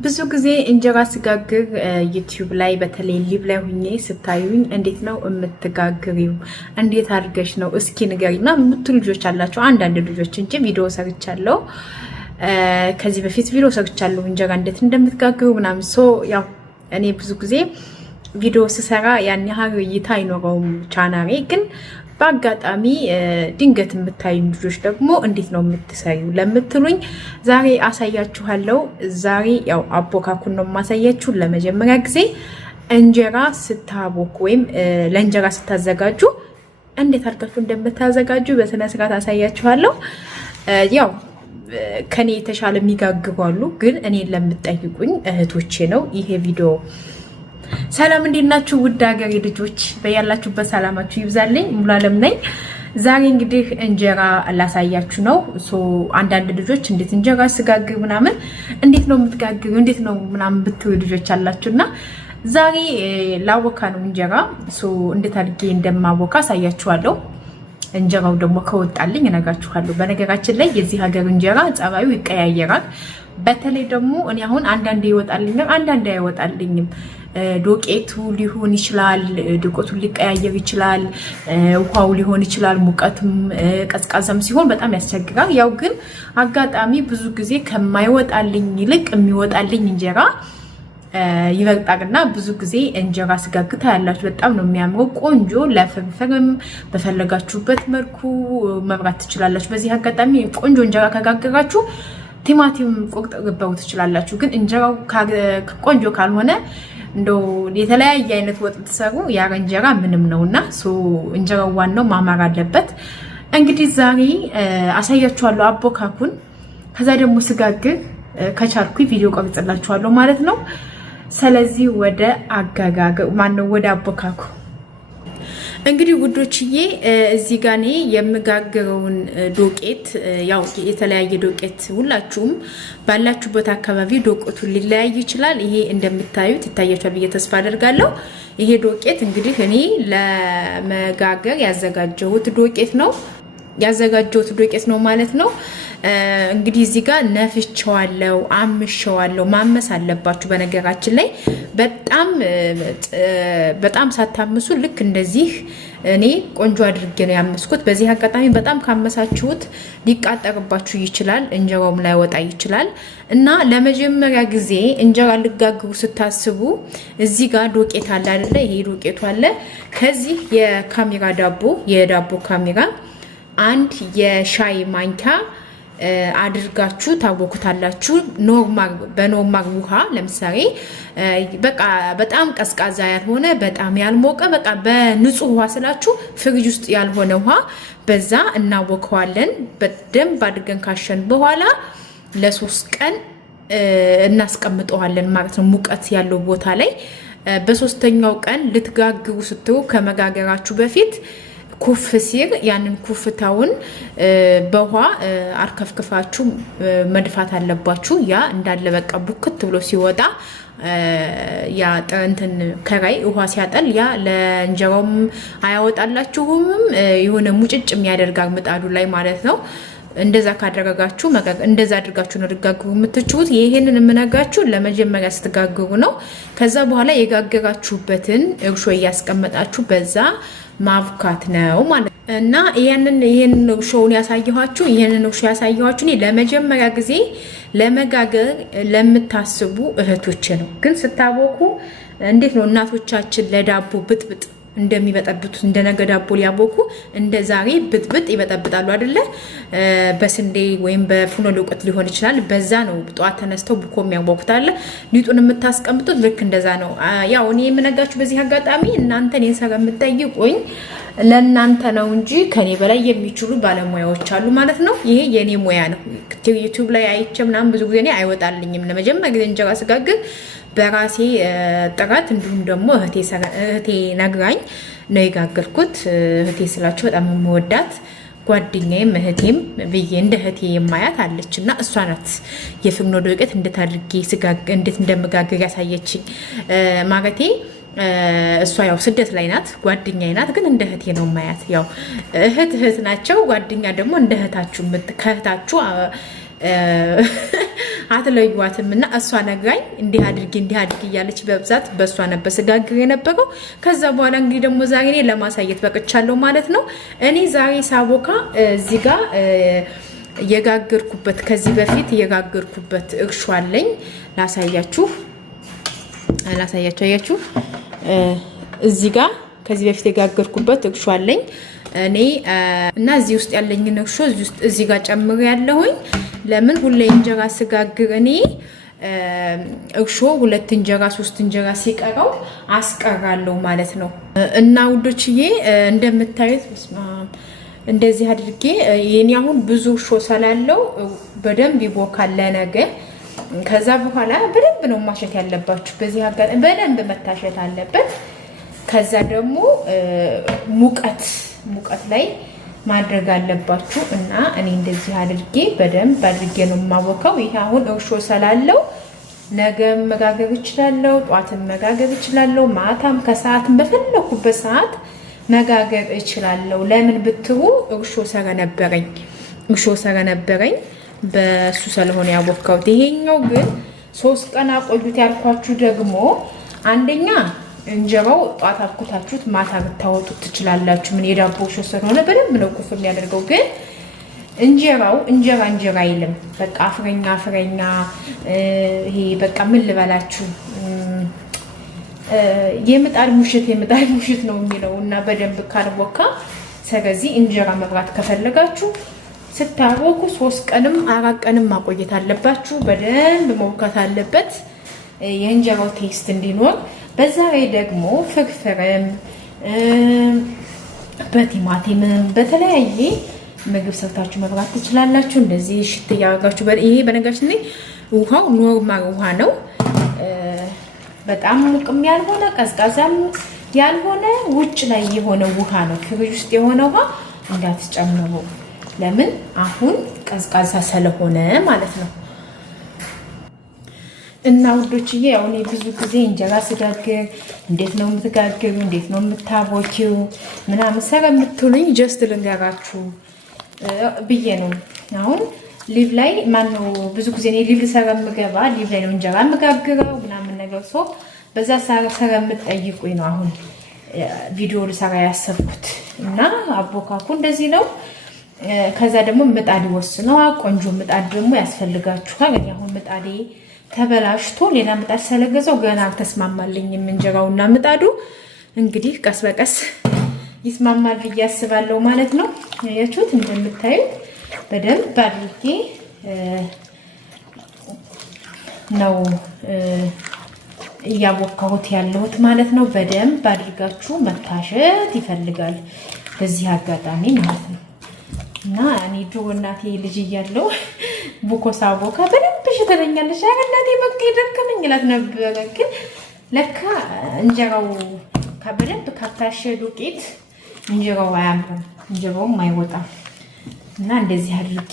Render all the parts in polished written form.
ብዙ ጊዜ እንጀራ ስጋግር ዩቲዩብ ላይ በተለይ ሊቭ ላይ ሁኜ ስታዩኝ እንዴት ነው የምትጋግሪው? እንዴት አድርገሽ ነው እስኪ ንገሪና የምትሉ ልጆች አላቸው። አንዳንድ ልጆች እንጂ ቪዲዮ ሰርቻለሁ። ከዚህ በፊት ቪዲዮ ሰርቻለሁ እንጀራ እንዴት እንደምትጋግሩ ምናምን። ያው እኔ ብዙ ጊዜ ቪዲዮ ስሰራ ያን ያህል እይታ አይኖረውም ቻናሌ ግን በአጋጣሚ ድንገት የምታዩኝ ልጆች ደግሞ እንዴት ነው የምትሰሪው ለምትሉኝ ዛሬ አሳያችኋለሁ። ዛሬ ያው አቦካኩን ነው የማሳያችሁ። ለመጀመሪያ ጊዜ እንጀራ ስታቦኩ ወይም ለእንጀራ ስታዘጋጁ እንዴት አድርጋችሁ እንደምታዘጋጁ በስነ ስርዓት አሳያችኋለሁ። ያው ከኔ የተሻለ የሚጋግሩ አሉ፣ ግን እኔን ለምትጠይቁኝ እህቶቼ ነው ይሄ ቪዲዮ። ሰላም እንዴት ናችሁ? ውድ ሀገሬ ልጆች በያላችሁበት ሰላማችሁ ይብዛልኝ። ሙሉ አለም ነኝ። ዛሬ እንግዲህ እንጀራ ላሳያችሁ ነው። አንዳንድ ልጆች እንዴት እንጀራ ስጋግር ምናምን እንዴት ነው የምትጋግሩ እንዴት ነው ምናምን ብትሉ ልጆች አላችሁና ዛሬ ላወካ ነው እንጀራ። እንዴት አድርጌ እንደማወካ አሳያችኋለሁ። እንጀራው ደግሞ ከወጣልኝ እነግራችኋለሁ። በነገራችን ላይ የዚህ ሀገር እንጀራ ጸባዩ ይቀያየራል። በተለይ ደግሞ እኔ አሁን አንዳንዴ ይወጣልኛል፣ አንዳንዴ አይወጣልኝም። ዶቄቱ ሊሆን ይችላል፣ ዱቄቱ ሊቀያየር ይችላል፣ ውሃው ሊሆን ይችላል። ሙቀቱም ቀዝቃዛም ሲሆን በጣም ያስቸግራል። ያው ግን አጋጣሚ ብዙ ጊዜ ከማይወጣልኝ ይልቅ የሚወጣልኝ እንጀራ ይበልጣልና ብዙ ጊዜ እንጀራ ስጋግታ ያላችሁ በጣም ነው የሚያምረው። ቆንጆ ለፍርፍርም በፈለጋችሁበት መልኩ መብራት ትችላላችሁ። በዚህ አጋጣሚ ቆንጆ እንጀራ ከጋገራችሁ ቲማቲም ቁርጥ ግበው ትችላላችሁ። ግን እንጀራው ቆንጆ ካልሆነ እንደው የተለያየ አይነት ወጥ ተሰሩ ያ እንጀራ ምንም ነውና እንጀራው ዋናው ማማር አለበት። እንግዲህ ዛሬ አሳያችኋለሁ አቦካኩን። ከዛ ደግሞ ስጋግር ከቻልኩ ቪዲዮ ቀርጽላችኋለሁ ማለት ነው። ስለዚህ ወደ አጋጋገ ወደ አቦካኩ እንግዲህ ውዶችዬ እዚህ ጋር እኔ የምጋግረውን ዶቄት ያው የተለያየ ዶቄት ሁላችሁም ባላችሁበት አካባቢ ዶቄቱን ሊለያይ ይችላል። ይሄ እንደምታዩት ይታያችኋል ብዬ ተስፋ አደርጋለሁ። ይሄ ዶቄት እንግዲህ እኔ ለመጋገር ያዘጋጀሁት ዶቄት ነው ማለት ነው። እንግዲህ እዚህ ጋር ነፍቼዋለሁ፣ አምሼዋለሁ። ማመስ አለባችሁ። በነገራችን ላይ በጣም ሳታምሱ ልክ እንደዚህ እኔ ቆንጆ አድርጌ ነው ያመስኩት። በዚህ አጋጣሚ በጣም ካመሳችሁት ሊቃጠርባችሁ ይችላል፣ እንጀራውም ላይ ወጣ ይችላል እና ለመጀመሪያ ጊዜ እንጀራ ልጋግሩ ስታስቡ እዚህ ጋር ዶቄት አለ አይደለ? ይሄ ዶቄቱ አለ። ከዚህ የዳቦ ካሜራ አንድ የሻይ ማንኪያ አድርጋችሁ ታወኩታላችሁ። በኖርማል ውሃ ለምሳሌ በቃ በጣም ቀዝቃዛ ያልሆነ በጣም ያልሞቀ በቃ በንጹህ ውሃ ስላችሁ ፍሪጅ ውስጥ ያልሆነ ውሃ በዛ እናወከዋለን። በደንብ አድርገን ካሸን በኋላ ለ3 ቀን እናስቀምጠዋለን ማለት ነው፣ ሙቀት ያለው ቦታ ላይ። በሶስተኛው ቀን ልትጋግሩ ስትሩ ከመጋገራችሁ በፊት ኩፍ ሲል ያንን ኩፍታውን በውሃ አርከፍክፋችሁ መድፋት አለባችሁ። ያ እንዳለ በቃ ቡክት ብሎ ሲወጣ ያ እንትን ከራይ ውሃ ሲያጠል ያ ለእንጀራውም አያወጣላችሁም፣ የሆነ ሙጭጭ የሚያደርጋል ምጣዱ ላይ ማለት ነው። እንደዛ ካደረጋችሁ እንደዛ አድርጋችሁ ነው ልጋግሩ የምትችሉት። ይሄንን የምነግራችሁ ለመጀመሪያ ስትጋግሩ ነው። ከዛ በኋላ የጋገራችሁበትን እርሾ እያስቀመጣችሁ በዛ ማብካት ነው ማለት እና ይሄንን እርሾውን ያሳየኋችሁ እኔ ለመጀመሪያ ጊዜ ለመጋገር ለምታስቡ እህቶች ነው። ግን ስታቦኩ እንዴት ነው እናቶቻችን ለዳቦ ብጥብጥ እንደሚበጠብጡት እንደነገ ዳቦ ሊያቦኩ እንደ ዛሬ ብጥብጥ ይበጠብጣሉ አይደለ? በስንዴ ወይም በፍኖ ዱቄት ሊሆን ይችላል። በዛ ነው ጠዋት ተነስተው ቡኮ የሚያቦኩት አለ። ሊጡን የምታስቀምጡት ልክ እንደዛ ነው። ያው እኔ የምነግራችሁ በዚህ አጋጣሚ እናንተ እኔን ሰራ የምትጠይቁኝ ለእናንተ ነው እንጂ ከኔ በላይ የሚችሉ ባለሙያዎች አሉ ማለት ነው። ይሄ የኔ ሙያ ነው። ዩቲዩብ ላይ አይቼ ምናምን ብዙ ጊዜ እኔ አይወጣልኝም። ለመጀመሪያ ጊዜ እንጀራ ስጋግር በራሴ ጥረት እንዲሁም ደግሞ እህቴ ነግራኝ ነው የጋገርኩት። እህቴ ስላችሁ በጣም የምወዳት ጓደኛዬም እህቴም ብዬ እንደ እህቴ የማያት አለችና እሷ ናት የፍርኖ ዱቄት እንዴት እንደምጋግር ያሳየችኝ ማለቴ። እሷ ያው ስደት ላይ ናት፣ ጓደኛዬ ናት፣ ግን እንደ እህቴ ነው የማያት። ያው እህት ናቸው፣ ጓደኛ ደግሞ እንደ እህታችሁ ከእህታችሁ አትለዩዋትምና እሷ ነግራኝ እንዲህ አድርጊ እያለች በብዛት በእሷ ነበር ስጋግር የነበረው። ከዛ በኋላ እንግዲህ ደግሞ ዛሬ እኔ ለማሳየት በቅቻለሁ ማለት ነው። እኔ ዛሬ ሳቦካ እዚህ ጋር የጋገርኩበት ከዚህ በፊት የጋገርኩበት እርሾ አለኝ። ላሳያችሁ አያችሁ እዚህ ጋር ከዚህ በፊት የጋገርኩበት እርሾ አለኝ እኔ እና እዚህ ውስጥ ያለኝን እርሾ እዚህ ጋር ጨምሬ ያለሁኝ። ለምን ሁሌ እንጀራ ስጋግር እኔ እርሾ 2 እንጀራ 3 እንጀራ ሲቀረው አስቀራለሁ ማለት ነው። እና ውዶችዬ እንደምታዩት እንደዚህ አድርጌ የኔ አሁን ብዙ እርሾ ስላለው በደንብ ይቦካል ለነገ። ከዛ በኋላ በደንብ ነው ማሸት ያለባችሁ። በዚህ አጋጣሚ በደንብ መታሸት አለበት። ከዛ ደግሞ ሙቀት ላይ ማድረግ አለባችሁ። እና እኔ እንደዚህ አድርጌ በደንብ አድርጌ ነው የማቦካው። ይሄ አሁን እርሾ ስላለው ነገ መጋገር እችላለሁ፣ ጧትም መጋገር እችላለሁ፣ ማታም ከሰዓትም በፈለኩበት ሰዓት መጋገር እችላለሁ። ለምን ብትሩ እርሾ ስለነበረኝ በሱ ስለሆነ ያቦካውት። ይሄኛው ግን 3 ቀን አቆዩት ያልኳችሁ ደግሞ አንደኛ እንጀራው ጧት አብኩታችሁት ማታ ብታወጡት ትችላላችሁ። ምን የዳቦ እርሾ ስለሆነ በደንብ ነው ኩፍ የሚያደርገው። ግን እንጀራው እንጀራ አይልም። በቃ አፍረኛ ይሄ በቃ ምን ልበላችሁ የምጣድ ሙሽት ነው የሚለው እና በደንብ ካልቦካ። ስለዚህ እንጀራ መብራት ከፈለጋችሁ ስታቦኩ 3 ቀንም 4 ቀንም ማቆየት አለባችሁ። በደንብ መውካት አለበት የእንጀራው ቴስት እንዲኖር። በዛ ላይ ደግሞ ፍርፍርም በቲማቲምም በተለያየ ምግብ ሰርታችሁ መብራት ትችላላችሁ። እንደዚህ ሽት ያደርጋችሁ። ይሄ በነገራችን ላይ ውሃው ኖርማል ውሃ ነው። በጣም ሙቅም ያልሆነ ቀዝቃዛም ያልሆነ ውጭ ላይ የሆነ ውሃ ነው። ፍሪጅ ውስጥ የሆነ ውሃ እንዳትጨምሩ። ለምን አሁን ቀዝቃዛ ስለሆነ ማለት ነው። እና ውዶችዬ ያው እኔ ብዙ ጊዜ እንጀራ ስጋግር እንዴት ነው የምትጋግሩ፣ እንዴት ነው የምታቦኪው ምናምን ስለምትሉኝ ጀስት ልንገራችሁ ብዬ ነው። አሁን ሊቭ ላይ ማነው ብዙ ጊዜ እኔ ሊቭ ስለምገባ ሊቭ ላይ ነው እንጀራ የምጋግረው ምናምን ነገር ሰው በዛ ስለምትጠይቁኝ ነው አሁን ቪዲዮ ልሰራ ያሰብኩት። እና አቦካኩ እንደዚህ ነው። ከዛ ደግሞ ምጣድ ወስነዋል። ቆንጆ ምጣድ ደግሞ ያስፈልጋችኋል። እኔ አሁን ምጣዴ ተበላሽቶ ሌላ ምጣድ ስለገዛው ገና አልተስማማልኝም እንጀራውና ምጣዱ። እንግዲህ ቀስ በቀስ ይስማማል ብዬ አስባለሁ ማለት ነው። ያያችሁት እንደምታዩት በደንብ አድርጌ ነው እያቦካሁት ያለሁት ማለት ነው። በደንብ አድርጋችሁ መታሸት ይፈልጋል በዚህ አጋጣሚ ማለት ነው። እና እኔ ድሮ እናቴ ልጅ እያለሁ ቡኮሳ ቦካ በደንብ ሽተለኛለች። አረ እናቴ በቃ ይደከመኝ እላት ነበረ። ግን ለካ እንጀራው በደንብ ካታሸ ዱቄት እንጀራው አያምርም፣ እንጀራውም አይወጣም። እና እንደዚህ አድርጌ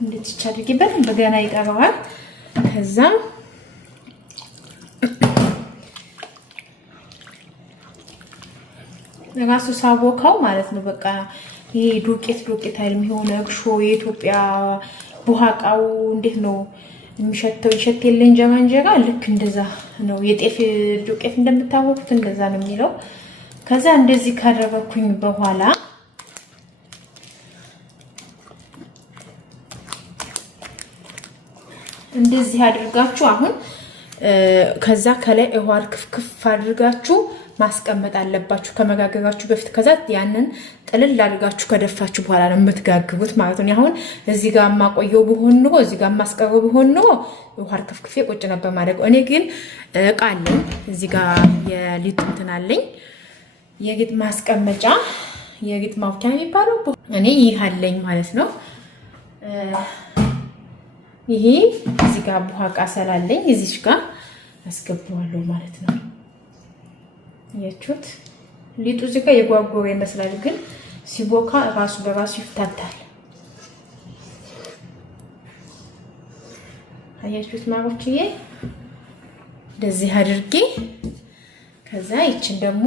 እንደዚህ አድርጌ በደንብ ገና ይቀረዋል። ከዛ ራሱ ሳቦካው ማለት ነው በቃ ይሄ ዱቄት አይልም። የሆነ እርሾ የኢትዮጵያ ቡሃቃው እንዴት ነው የሚሸተው? ይሸት የለ እንጀራ ልክ እንደዛ ነው። የጤፍ ዱቄት እንደምታወቁት እንደዛ ነው የሚለው። ከዛ እንደዚህ ካደረኩኝ በኋላ እንደዚህ አድርጋችሁ አሁን ከዛ ከላይ እዋር ክፍክፍ አድርጋችሁ ማስቀመጥ አለባችሁ ከመጋገራችሁ በፊት። ከዛ ያንን ጥልል አድርጋችሁ ከደፋችሁ በኋላ ነው የምትጋግሩት ማለት ነው። አሁን እዚህ ጋር ማቆየው ቢሆን ኑሮ እዚህ ጋር ማስቀረው ቢሆን ኑሮ እዋር ክፍክፌ ቁጭ ነበር ማለት ነው። እኔ ግን እቃ አለኝ እዚህ ጋር የሊጥ እንትን አለኝ የሊጥ ማስቀመጫ የሊጥ ማውኪያ የሚባለው እኔ ይህ አለኝ ማለት ነው። ይሄ እዚህ ጋር ቡሃቃ ስላለኝ እዚች ጋር አስገባዋለሁ ማለት ነው። ያችሁት ሊጡ እዚህ ጋር የጓጎረ ይመስላል፣ ግን ሲቦካ ራሱ በራሱ ይፍታታል። አያችሁት ማሮችዬ? እንደዚህ አድርጌ ከዛ ይችን ደግሞ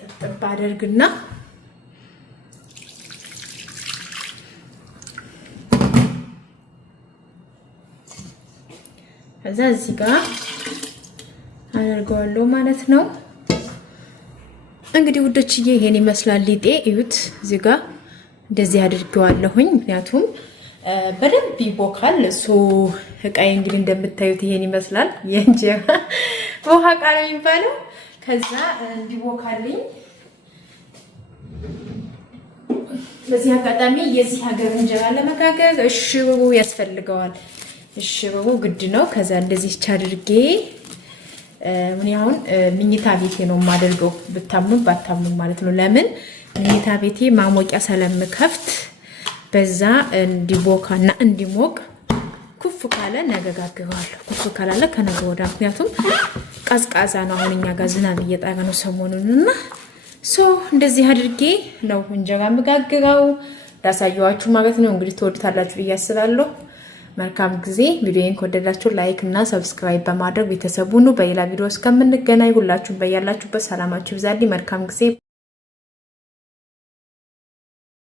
ጥጥብ አደርግና ከዛ እዚህ ጋር አደርገዋለሁ ማለት ነው። እንግዲህ ውዶችዬ ይሄን ይመስላል ሊጤ። እዩት እዚህ ጋር እንደዚህ አድርጌዋለሁኝ። ምክንያቱም በደንብ ይቦካል። እሱ እቃዬ እንግዲህ እንደምታዩት ይሄን ይመስላል። የእንጀራ ውሃ እቃ ነው የሚባለው። ከዛ እንዲቦካልኝ በዚህ አጋጣሚ የዚህ ሀገር እንጀራ ለመጋገር እሽሩሩ ያስፈልገዋል። እሽሩሩ ግድ ነው። ከዛ እንደዚህ አድርጌ ምን ያሁን ምኝታ ቤቴ ነው የማደርገው፣ ብታምኑ ባታምኑ ማለት ነው። ለምን ምኝታ ቤቴ ማሞቂያ ስለምከፍት በዛ እንዲቦካና እንዲሞቅ ኩፍ ካለ ነገጋግረዋለሁ፣ ኩፍ ካላለ ከነገ ወዳ። ምክንያቱም ቀዝቃዛ ነው። አሁን እኛ ጋር ዝናብ እየጣለ ነው ሰሞኑንና እንደዚህ አድርጌ ነው እንጀራ የምጋግረው። ዳሳያችሁ ማለት ነው። እንግዲህ ትወዱታላችሁ ብዬ አስባለሁ። መልካም ጊዜ። ቪዲዮን ከወደዳችሁ ላይክ እና ሰብስክራይብ በማድረግ ቤተሰቡን በሌላ ቪዲዮ እስከምንገናኝ ሁላችሁም በያላችሁበት ሰላማችሁ ይብዛልኝ። መልካም ጊዜ።